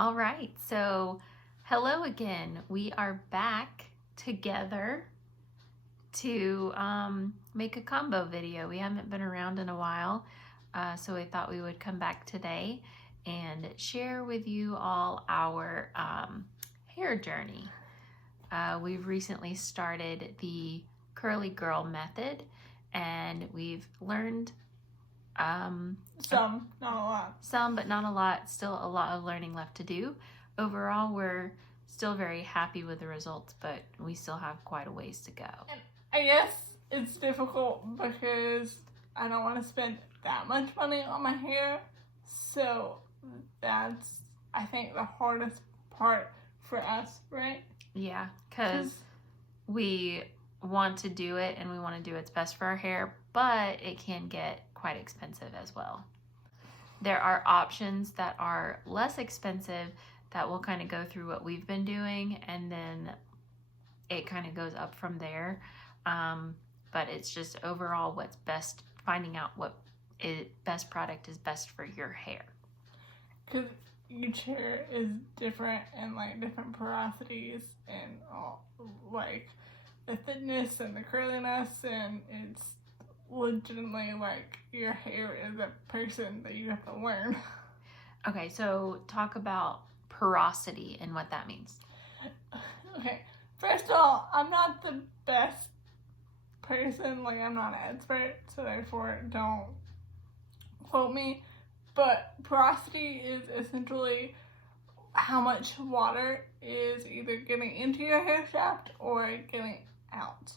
All right, so hello again. We are back together to make a combo video. We haven't been around in a while, so we thought we would come back today and share with you all our hair journey. We've recently started the Curly Girl method, and we've learned some, not a lot. Some, but not a lot. Still a lot of learning left to do. Overall, we're still very happy with the results, but we still have quite a ways to go. And I guess it's difficult because I don't want to spend that much money on my hair. So that's, I think, the hardest part for us, right? Yeah, because we want to do it and we want to do what's best for our hair, but it can get quite expensive as well. There are options that are less expensive that will kind of go through what we've been doing, and then it kind of goes up from there. But it's just overall what's best, finding out what best product is best for your hair. Because each hair is different and like different porosities and all, like the thickness and the curliness, and it's legitimately like your hair is a person that you have to learn. Okay, so talk about porosity and what that means. Okay, first of all, I'm not the best person, like I'm not an expert, so therefore don't quote me, but porosity is essentially how much water is either getting into your hair shaft or getting out.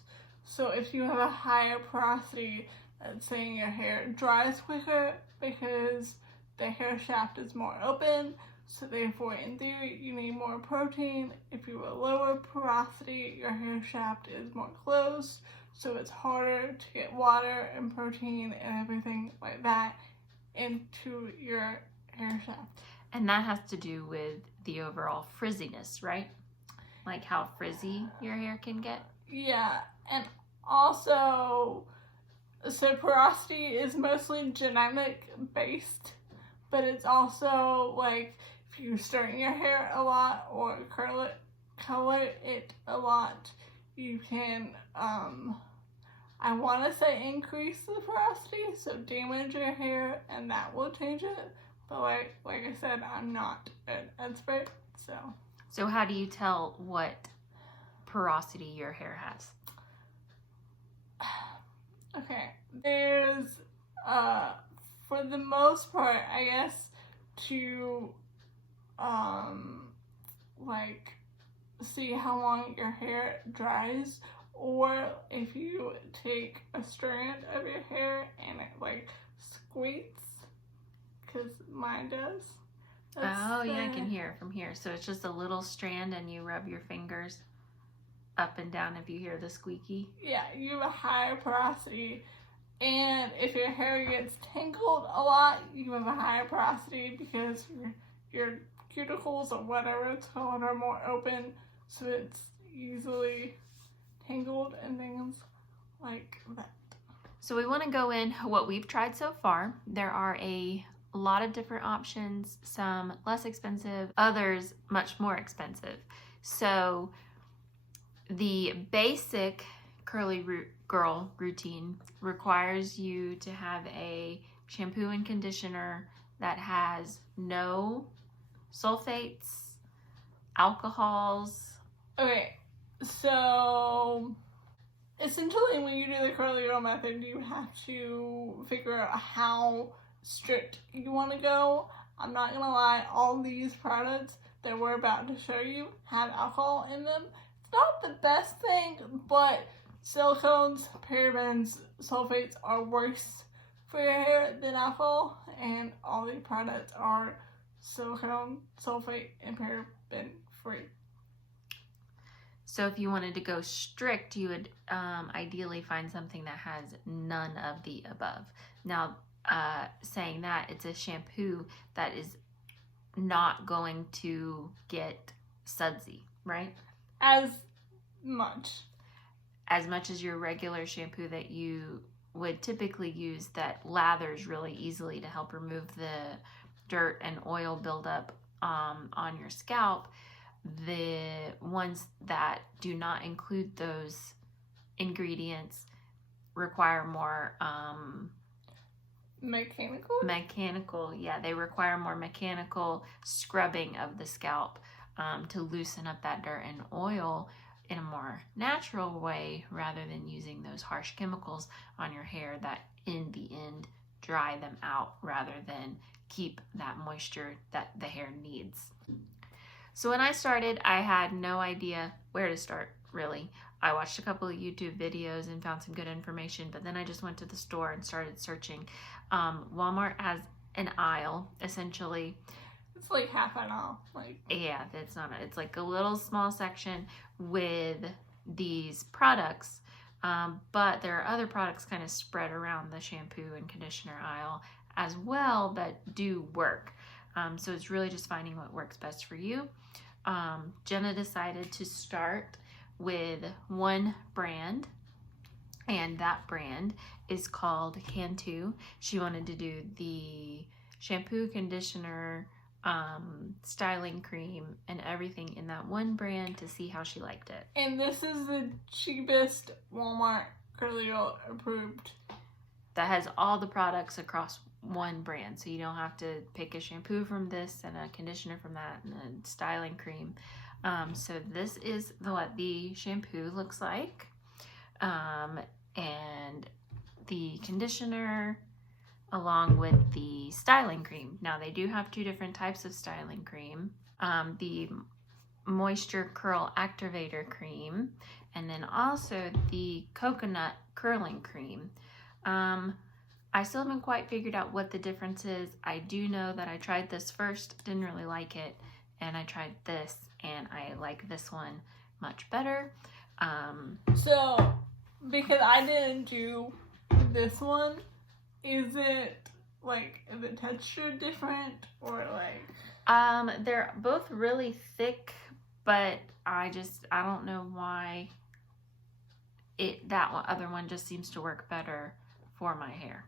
So if you have a higher porosity, that's saying your hair dries quicker because the hair shaft is more open, so therefore in theory you need more protein. If you have a lower porosity, your hair shaft is more closed, so it's harder to get water and protein and everything like that into your hair shaft. And that has to do with the overall frizziness, right? Like how frizzy your hair can get? Yeah, and also, so porosity is mostly genetic based, but it's also like if you straighten your hair a lot or color it a lot, you can, I want to say increase the porosity, so damage your hair and that will change it. But like I said, I'm not an expert, so. So how do you tell what porosity your hair has? Okay, there's, for the most part, I guess, to, like, see how long your hair dries, or if you take a strand of your hair and it, like, squeaks, because mine does. Yeah, I can hear it from here. So it's just a little strand and you rub your fingers up and down if you hear the squeaky. Yeah, you have a higher porosity, and if your hair gets tangled a lot, you have a higher porosity because your cuticles or whatever it's called are more open, so it's easily tangled and things like that. So we want to go in what we've tried so far. There are a lot of different options, some less expensive, others much more expensive. So the basic Curly Girl routine requires you to have a shampoo and conditioner that has no sulfates, alcohols. Okay, so essentially when you do the Curly Girl method, you have to figure out how strict you want to go. I'm not gonna lie, all these products that we're about to show you have alcohol in them. Not the best thing, but silicones, parabens, sulfates are worse for your hair than alcohol, and all these products are silicone, sulfate, and paraben free. So if you wanted to go strict, you would ideally find something that has none of the above. Now, saying that, it's a shampoo that is not going to get sudsy, right? As much as your regular shampoo that you would typically use, that lathers really easily to help remove the dirt and oil buildup on your scalp, the ones that do not include those ingredients require more mechanical. Yeah, they require more mechanical scrubbing of the scalp to loosen up that dirt and oil in a more natural way, rather than using those harsh chemicals on your hair that in the end dry them out rather than keep that moisture that the hair needs. So when I started, I had no idea where to start, really. I watched a couple of YouTube videos and found some good information, but then I just went to the store and started searching. Walmart has an aisle, essentially. It's like half an aisle. Yeah, it's like a little small section with these products, but there are other products kind of spread around the shampoo and conditioner aisle as well that do work. So it's really just finding what works best for you. Jenna decided to start with one brand, and that brand is called Cantu. She wanted to do the shampoo, conditioner, styling cream, and everything in that one brand to see how she liked it. And this is the cheapest Walmart Curly Girl approved. That has all the products across one brand, so you don't have to pick a shampoo from this and a conditioner from that and a styling cream. So this is what the shampoo looks like, and the conditioner along with the styling cream. Now they do have two different types of styling cream. The Moisture Curl Activator Cream, and then also the Coconut Curling Cream. I still haven't quite figured out what the difference is. I do know that I tried this first, didn't really like it, and I tried this, and I like this one much better. So, because I didn't do this one, is the texture different, or like? They're both really thick, but I don't know why other one just seems to work better for my hair.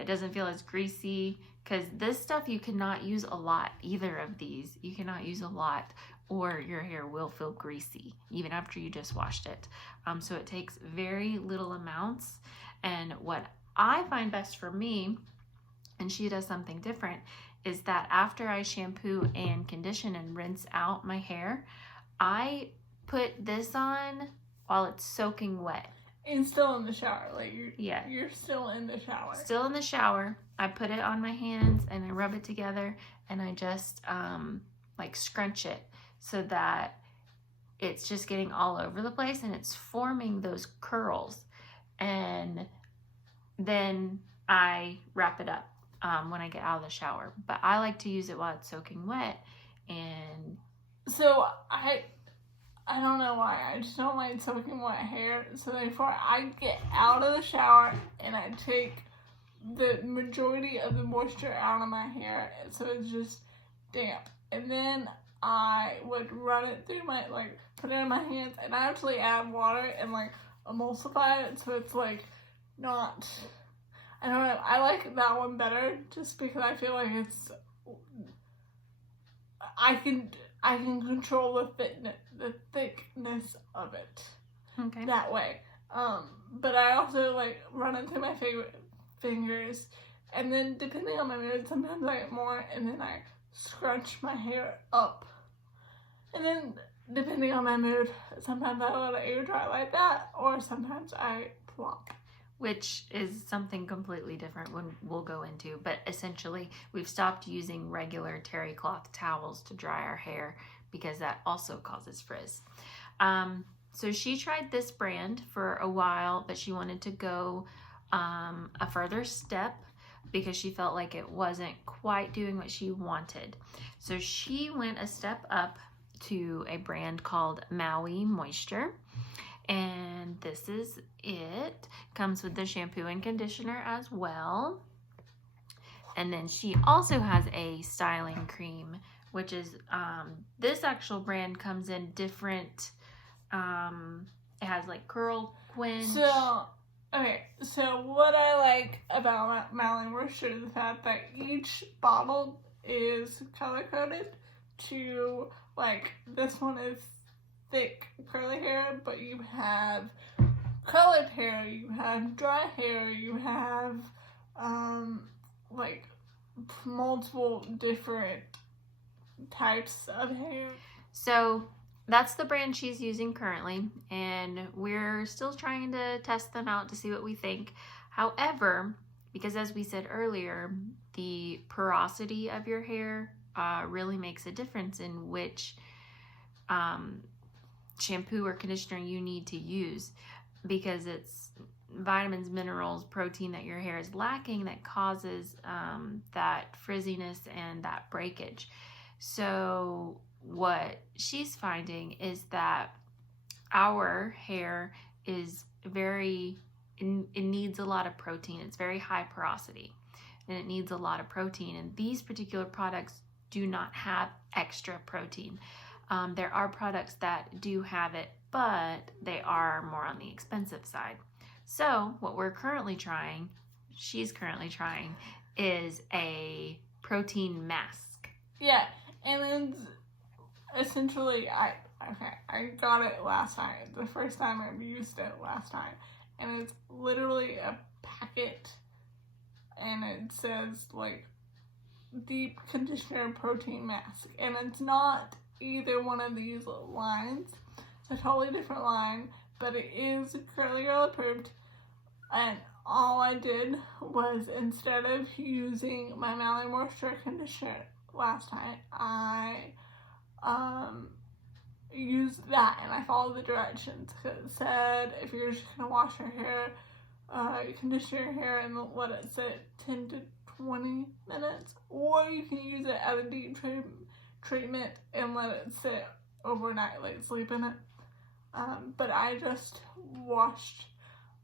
It doesn't feel as greasy, because this stuff you cannot use a lot. Either of these you cannot use a lot, or your hair will feel greasy even after you just washed it. So it takes very little amounts, and what I find best for me, and she does something different, is that after I shampoo and condition and rinse out my hair, I put this on while it's soaking wet. And still in the shower, yeah, you're still in the shower. Still in the shower. I put it on my hands and I rub it together, and I just scrunch it so that it's just getting all over the place and it's forming those curls. And then I wrap it up when I get out of the shower. But I like to use it while it's soaking wet. And so I don't know why. I just don't like soaking wet hair. So therefore, I get out of the shower and I take the majority of the moisture out of my hair, so it's just damp. And then I would run it through put it in my hands, and I actually add water and emulsify it, so it's not. I don't know. I like that one better, just because I feel like it's. I can control the thickness of it. Okay. That way. But I also run it through my fingers, and then depending on my mood, sometimes I get more, and then I scrunch my hair up. And then depending on my mood, sometimes I let it air dry like that, or sometimes I plop. Which is something completely different when we'll go into. But essentially, we've stopped using regular terry cloth towels to dry our hair because that also causes frizz. So she tried this brand for a while, but she wanted to go a further step because she felt like it wasn't quite doing what she wanted. So she went a step up to a brand called Maui Moisture. And this is it. Comes with the shampoo and conditioner as well. And then she also has a styling cream, which is, this actual brand comes in different, it has curl quench. So what I like about Maui Moisture is the fact that each bottle is color coded to, like, this one is thick curly hair, but you have colored hair, you have dry hair, you have like multiple different types of hair. So that's the brand she's using currently, and we're still trying to test them out to see what we think. However, because as we said earlier, the porosity of your hair really makes a difference in which shampoo or conditioner you need to use, because it's vitamins, minerals, protein that your hair is lacking that causes that frizziness and that breakage. So what she's finding is that our hair is it needs a lot of protein. It's very high porosity and it needs a lot of protein, and these particular products do not have extra protein. There are products that do have it, but they are more on the expensive side. So what she's currently trying is a protein mask. Yeah, and it's essentially, I got it last night, the first time I used it last night, and it's literally a packet, and it says, like, deep conditioner protein mask, and it's not either one of these lines. It's a totally different line, but it is Curly Girl approved, and all I did was, instead of using my Mallory Moisture conditioner last night, I used that, and I followed the directions. It said if you're just gonna wash your hair, condition your hair and let it sit 10 to 20 minutes, or you can use it as a deep treatment and let it sit overnight, like sleep in it. But I just washed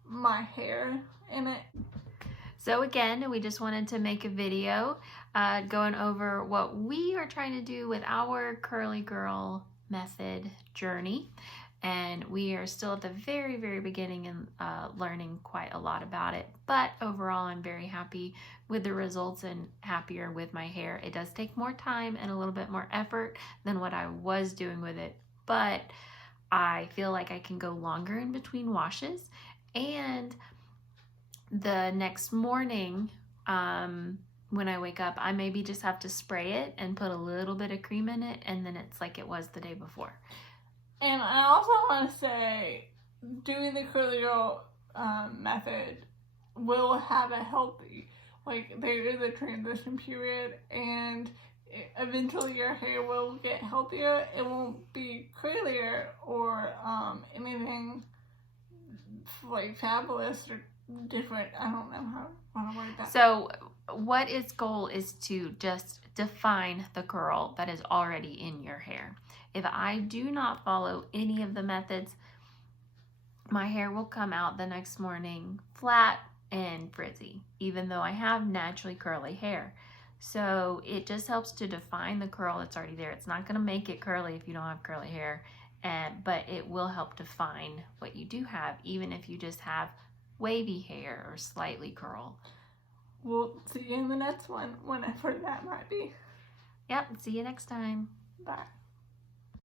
my hair in it. So again, we just wanted to make a video going over what we are trying to do with our Curly Girl method journey. And we are still at the very, very beginning and learning quite a lot about it. But overall, I'm very happy with the results and happier with my hair. It does take more time and a little bit more effort than what I was doing with it. But I feel like I can go longer in between washes. And the next morning, when I wake up, I maybe just have to spray it and put a little bit of cream in it, and then it's like it was the day before. And I also want to say, doing the Curly Girl method will have a healthy, like, there is a transition period, and eventually your hair will get healthier. It won't be curlier or anything like fabulous or different. I don't know how I want to word that. So what its goal is to just define the curl that is already in your hair. If I do not follow any of the methods, my hair will come out the next morning flat and frizzy, even though I have naturally curly hair. So it just helps to define the curl that's already there. It's not going to make it curly if you don't have curly hair, but it will help define what you do have, even if you just have wavy hair or slightly curl. We'll see you in the next one, whenever that might be. Yep, see you next time. Bye.